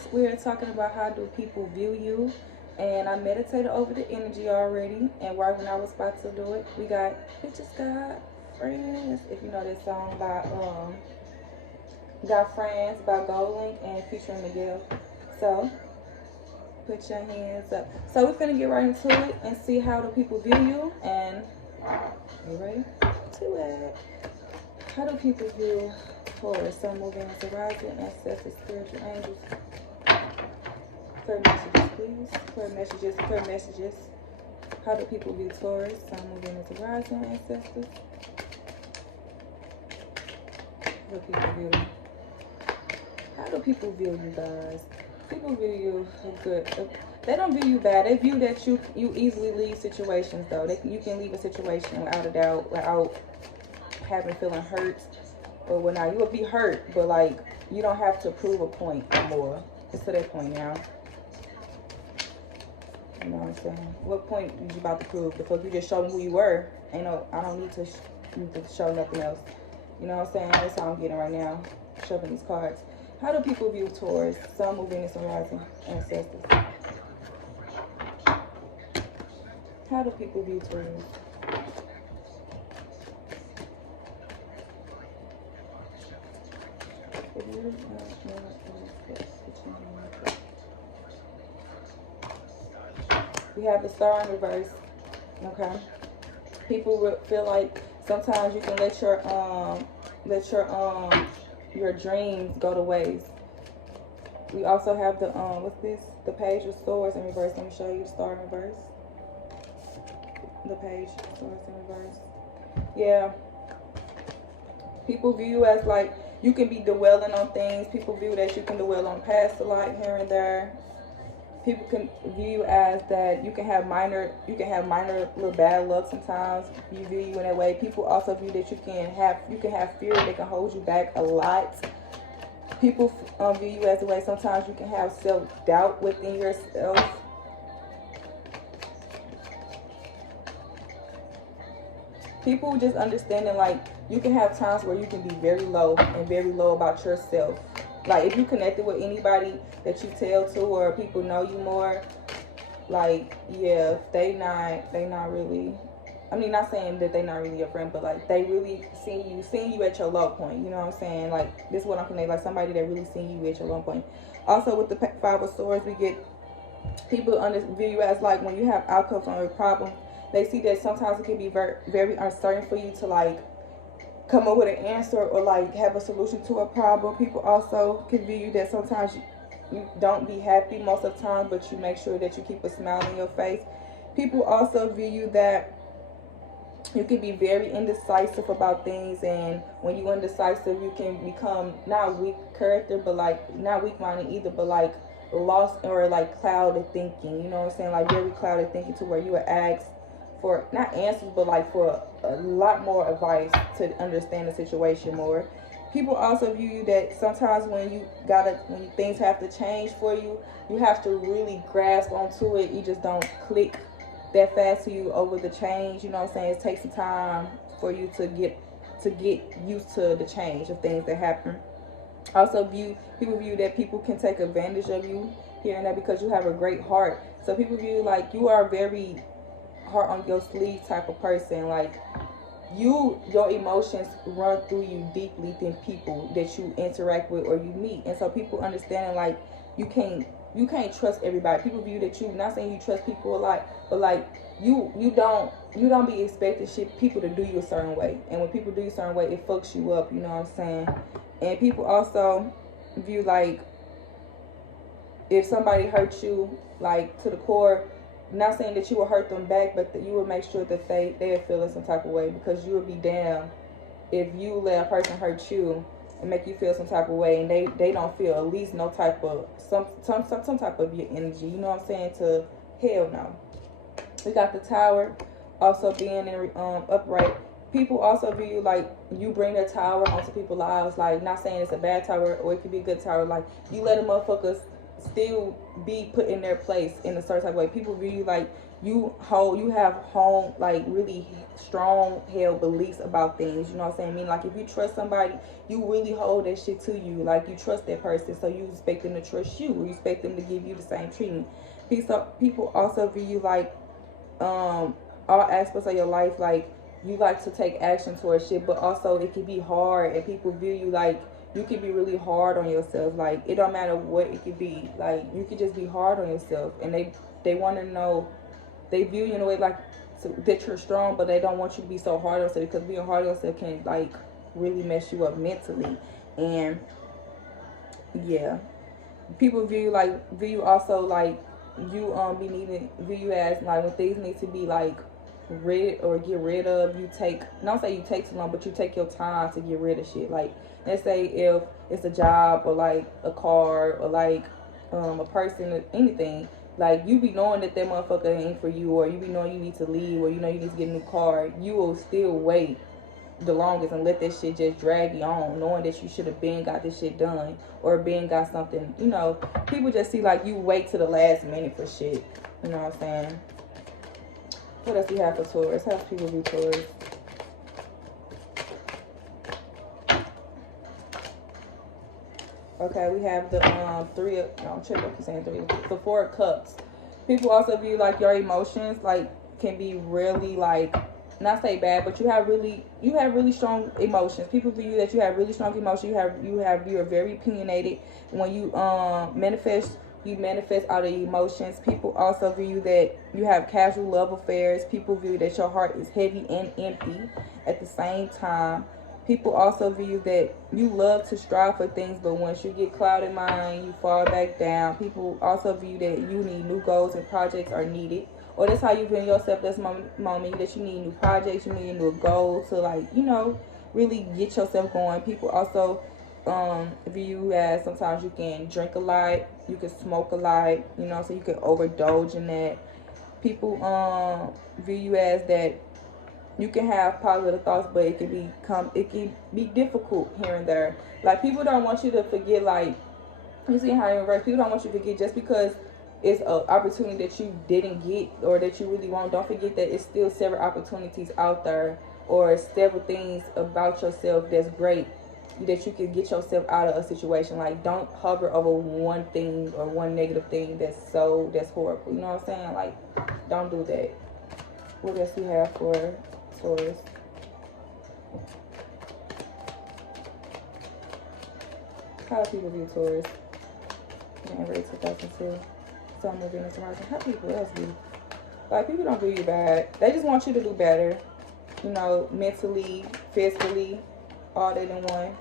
Taurus, we're talking about how do people view you. And I meditated over the energy already. And right when I was about to do it, we got Bitches Got Friends. If you know this song by Got Friends by Goldlink and featuring Miguel. So put your hands up. So we're finna get right into it and see how do people view you. And you ready to it? How do people view Taurus? Sun, Moon, Venus, rising, ancestors, spiritual angels. Clear messages, please. Clear messages. Clear messages. How do people view Taurus? Sun, Moon, Venus, rising, ancestors. How do people view? How do people view you guys? People view you good. They don't view you bad. They view that you easily leave situations though. You can leave a situation without a doubt, without having feeling hurt or whatnot. You will be hurt, but like you don't have to prove a point anymore. It's to that point now. You know what I'm saying? What point did you about to prove? The fuck you just showed me who you were. Ain't no, I don't need to show nothing else. You know what I'm saying? That's how I'm getting right now. Shoving these cards. How do people view Taurus? Sun, Moon, Venus, and rising ancestors. How do people view Taurus? We have the Star in reverse. Okay. People feel like sometimes you can let your dreams go to waste. We also have the what's this? The Page of Swords in reverse. Let me show you the Star in reverse. The Page of Swords in reverse. Yeah. People view you as like you can be dwelling on things. People view that you can dwell on past life here and there. People can view you as that you can have minor little bad luck sometimes. You view you in that way. People also view that you can have fear that can hold you back a lot. People view you as a way sometimes you can have self-doubt within yourself. People just understanding like you can have times where you can be very low about yourself. Like if you connected with anybody that you tell to or people know you more, like yeah, they not really, I mean not saying that they not really your friend, but like they really seeing you at your low point, you know what I'm saying? Like this is what I'm connected, like somebody that really seeing you at your low point. Also with the Five of Swords, we get people view you as like when you have outcome from a problem, they see that sometimes it can be very, very uncertain for you to like come up with an answer or like have a solution to a problem. People also can view you that sometimes you don't be happy most of the time, but you make sure that you keep a smile on your face. People also view you that you can be very indecisive about things, and when you're indecisive you can become not weak character, but like not weak-minded either, but like lost or like clouded thinking, you know what I'm saying? Like very clouded thinking to where you would ask for not answers but like for a lot more advice to understand the situation more. People also view you that sometimes when things have to change for you, you have to really grasp onto it. You just don't click that fast to you over the change, you know what I'm saying? It takes some time for you to get used to the change of things that happen. Also people view that people can take advantage of you here and there because you have a great heart. So people view like you are very heart on your sleeve type of person. Like your emotions run through you deeply than people that you interact with or you meet. And so people understanding like you can't trust everybody. People view that you, not saying you trust people a lot, but like you don't be expecting people to do you a certain way. And when people do you a certain way, it fucks you up, you know what I'm saying? And people also view like if somebody hurts you like to the core, not saying that you will hurt them back, but that you will make sure that they'll feel in some type of way, because you will be damned if you let a person hurt you and make you feel some type of way and they don't feel at least no type of some type of your energy, you know what I'm saying? To hell no. We got the Tower also being in upright. People also view you like you bring their tower onto people's lives, like not saying it's a bad tower or it could be a good tower, like you let a motherfucker still be put in their place in a certain type of way. People view you like you have home, like really strong held beliefs about things. You know what I'm saying? I mean, like if you trust somebody, you really hold that shit to you. Like you trust that person, so you expect them to trust you. You expect them to give you the same treatment. People also view you like all aspects of your life, like you like to take action towards shit, but also it can be hard, and people view you like you can be really hard on yourself. Like it don't matter what it could be, like you could just be hard on yourself, and they want to know, they view you in a way like that you're strong, but they don't want you to be so hard on yourself, because being hard on yourself can like really mess you up mentally. And yeah, people view you also like you be needing, view you as like when things need to be like get rid of, you take, not say you take too long, but you take your time to get rid of shit. Like let's say if it's a job or like a car or like a person or anything, like you be knowing that motherfucker ain't for you, or you be knowing you need to leave, or you know you need to get a new car, you will still wait the longest and let that shit just drag you on, knowing that you should have been got this shit done or been got something. You know, people just see like you wait to the last minute for shit. You know what I'm saying? What else we have for Taurus? How do people do Taurus? Okay, we have the three of, no, I'm tripping, I keep saying three. The Four of Cups. People also view like your emotions like can be really like, not say bad, but you have really strong emotions. People view that you have really strong emotions. You are very opinionated. When you manifest, you manifest out of emotions. People also view that you have casual love affairs. People view that your heart is heavy and empty at the same time. People also view that you love to strive for things, but once you get clouded mind, you fall back down. People also view that you need new goals and projects are needed. Or that's how you view yourself this moment, that you need new projects, you need a new goal to like, you know, really get yourself going. People also view you as sometimes you can drink a lot, you can smoke a lot, you know, so you can overindulge in that. People view you as that you can have positive thoughts, but it can be difficult here and there. Like people don't want you to forget, like you see how in reverse, people don't want you to forget just because it's an opportunity that you didn't get or that you really want. Don't forget that it's still several opportunities out there, or several things about yourself that's great, that you can get yourself out of a situation. Like don't hover over one thing or one negative thing that's horrible. You know what I'm saying? Like don't do that. What else we have for Taurus? How do people view Taurus? January 2002. Sun, Moon, Venus, and Mars. How people else do? Like people don't view you bad. They just want you to do better. You know, mentally, physically, all that in one.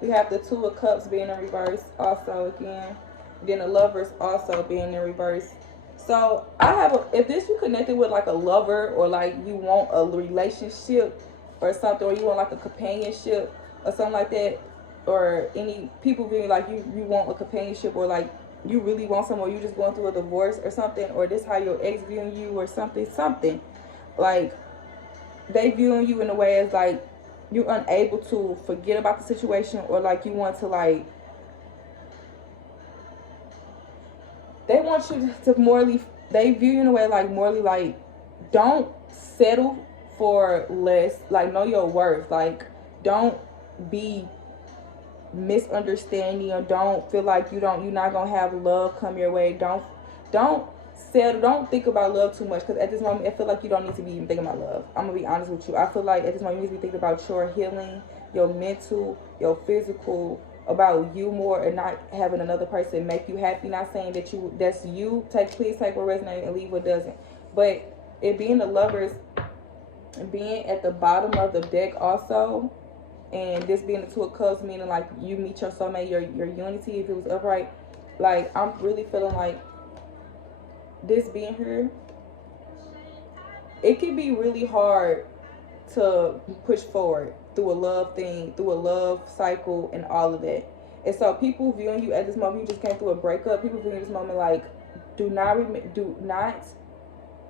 We have the Two of Cups being in reverse also again. Then the Lovers also being in reverse. So I have if this you connected with like a lover, or like you want a relationship or something, or you want like a companionship or something like that, or any people being like you want a companionship, or like you really want someone, or you just going through a divorce or something, or this how your ex viewing you or something like they viewing you in a way as like you're unable to forget about the situation, or like you want to like, they want you to morally, they view you in a way like morally, like don't settle for less, like know your worth, like don't be misunderstanding, or don't feel like you're not gonna have love come your way. Don't settle, don't think about love too much, because at this moment I feel like you don't need to be even thinking about love. I'm gonna be honest with you. I feel like at this moment you need to be thinking about your healing, your mental, your physical, about you more, and not having another person make you happy. Not saying that that's you. Please take what resonates and leave what doesn't. But it being the Lovers, being at the bottom of the deck also, and this being the Two of Cups, meaning like you meet your soulmate, your unity, if it was upright, like I'm really feeling like this being here, it can be really hard to push forward through a love thing, through a love cycle, and all of that. And so people viewing you at this moment, you just came through a breakup, people viewing this moment like do not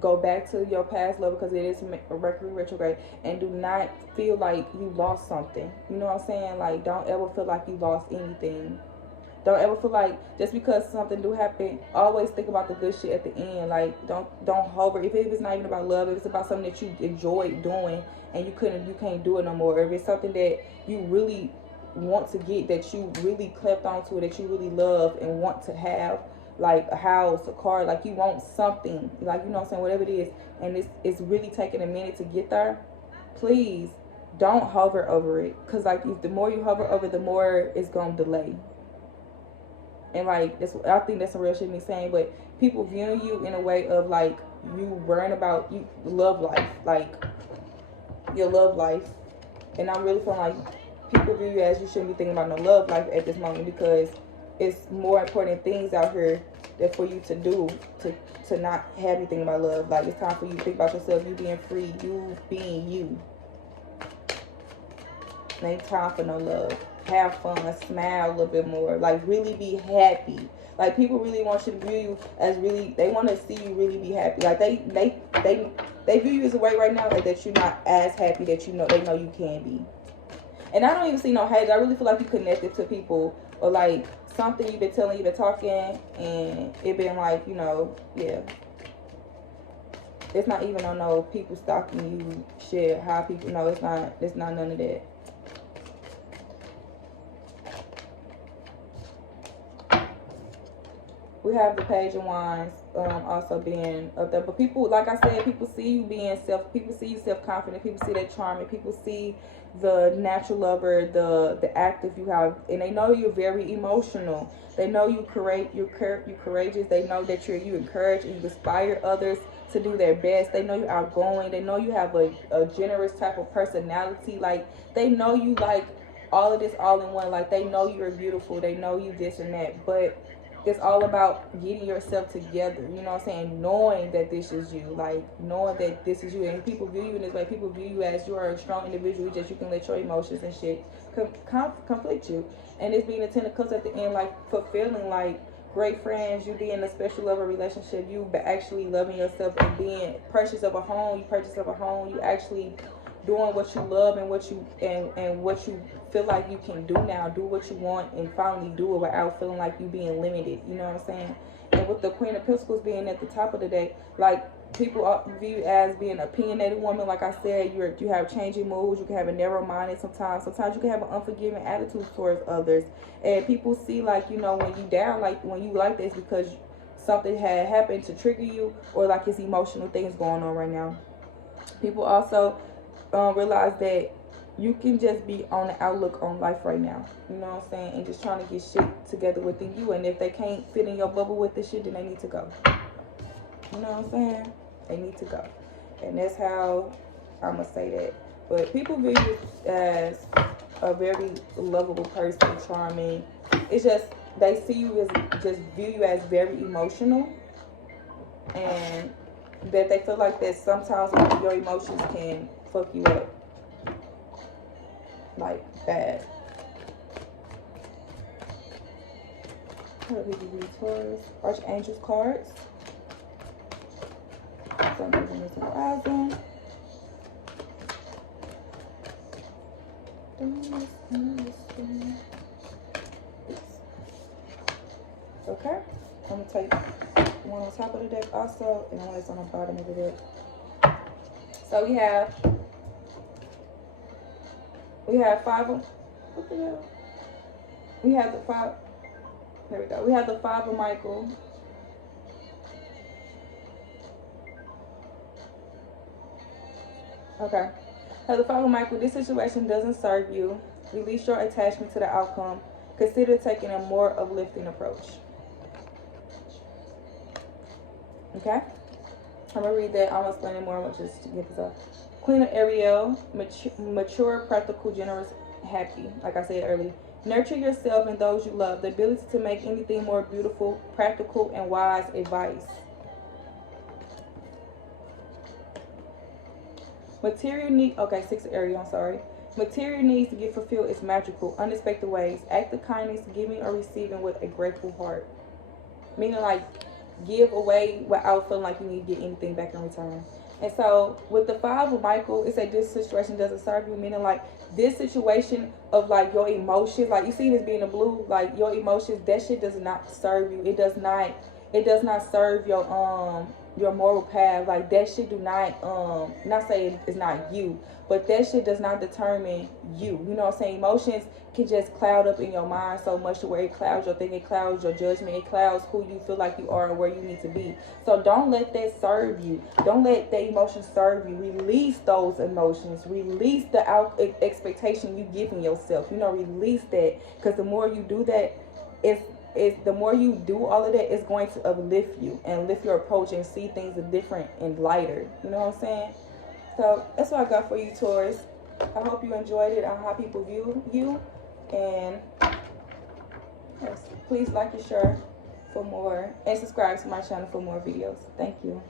go back to your past love, because it is Mercury retrograde, and do not feel like you lost something. You know what I'm saying? Like don't ever feel like you lost anything. Don't ever feel like just because something do happen, always think about the good shit at the end. Like don't hover. If it's not even about love, if it's about something that you enjoyed doing and you can't do it no more. If it's something that you really want to get, that you really clapped onto, that you really love and want to have, like a house, a car, like you want something, like, you know what I'm saying, whatever it is, and it's really taking a minute to get there, please don't hover over it, because like if the more you hover over, the more it's gonna delay. And like that's, I think that's some real shit me saying, but people viewing you in a way of like you worrying about you love life, like your love life. And I'm really feeling like people view you as you shouldn't be thinking about no love life at this moment, because it's more important things out here that for you to do to not have you thinking about love. Like, it's time for you to think about yourself, you being free, you being you. It ain't time for no love. Have fun, smile a little bit more, like really be happy. Like, people really want you to view you as really, they want to see you really be happy. Like they view you as a way right now that you're not as happy that you know they know you can be. And I don't even see no hate. I really feel like you connected to people, or like something you've been telling, you've been talking, and it been like, you know, yeah. It's not even on no people stalking you shit, how people know. It's not none of that. We have the Page of Wands also being up there. But people, like I said, people see you being people see you self-confident. People see that charming. People see the natural lover, the active you have. And they know you're very emotional. They know you're courageous. They know that you encourage and you inspire others to do their best. They know you're outgoing. They know you have a generous type of personality. Like, they know you like all of this all in one. Like, they know you're beautiful. They know you this and that. But it's all about getting yourself together, you know what I'm saying? Knowing that this is you, like knowing that this is you. And people view you in this way. People view you as you are a strong individual. Just you can let your emotions and shit conflict you. And it's being a 10 of cups at the end, like fulfilling, like great friends, you being a special lover relationship, you actually loving yourself and being purchase of a home. You purchase of a home. You actually doing what you love and what you and what you feel like you can do now. Do what you want and finally do it without feeling like you being limited. You know what I'm saying? And with the Queen of Pentacles being at the top of the day, like people view you as being an opinionated woman. Like I said, you have changing moods. You can have a narrow minded sometimes. Sometimes you can have an unforgiving attitude towards others. And people see, like, you know, when you down, like when you like this, because something had happened to trigger you, or like it's emotional things going on right now. People also realize that you can just be on the outlook on life right now, you know what I'm saying, and just trying to get shit together within you. And if they can't fit in your bubble with this shit, then they need to go. You know what I'm saying? They need to go. And that's how I'm gonna say that. But people view you as a very lovable person, charming. It's just they see you as, just view you as very emotional, and that they feel like that sometimes your emotions can fuck you up, like bad. How do we read Taurus? Archangel's cards. Horizon. Okay, I'm gonna take one on top of the deck also, and one that's on the bottom of the deck. So we have five of, what the hell? We have the five, there we go. We have the Five of Michael. Okay. So the Five of Michael, this situation doesn't serve you. Release your attachment to the outcome. Consider taking a more uplifting approach. Okay? I'm going to read that. I'm going to explain it more. I'm going to just get this off. Queen of Ariel, mature, practical, generous, happy. Like I said earlier. Nurture yourself and those you love. The ability to make anything more beautiful, practical, and wise advice. Material need. Okay, 6 of Ariel, I'm sorry. Material needs to get fulfilled is magical, unexpected ways. Act of kindness, giving or receiving with a grateful heart. Meaning, like, give away without feeling like you need to get anything back in return. And so with the 5 of Michael, it said this situation doesn't serve you, meaning like this situation of like your emotions, like you see this being a blue, like your emotions, that shit does not serve you. It does not serve your moral path. Like that shit do not say it's not you, but that shit does not determine you. You know what I'm saying? Emotions can just cloud up in your mind so much to where it clouds your thinking, it clouds your judgment, it clouds who you feel like you are and where you need to be. So don't let that serve you. Don't let the emotions serve you. Release those emotions. Release the expectation you giving yourself. You know, release that, because the more you do that, it's the more you do all of that, it's going to uplift you and lift your approach and see things different and lighter. You know what I'm saying? So that's what I got for you, Taurus. I hope you enjoyed it on how people view you. And yes, please like and share for more, and subscribe to my channel for more videos. Thank you.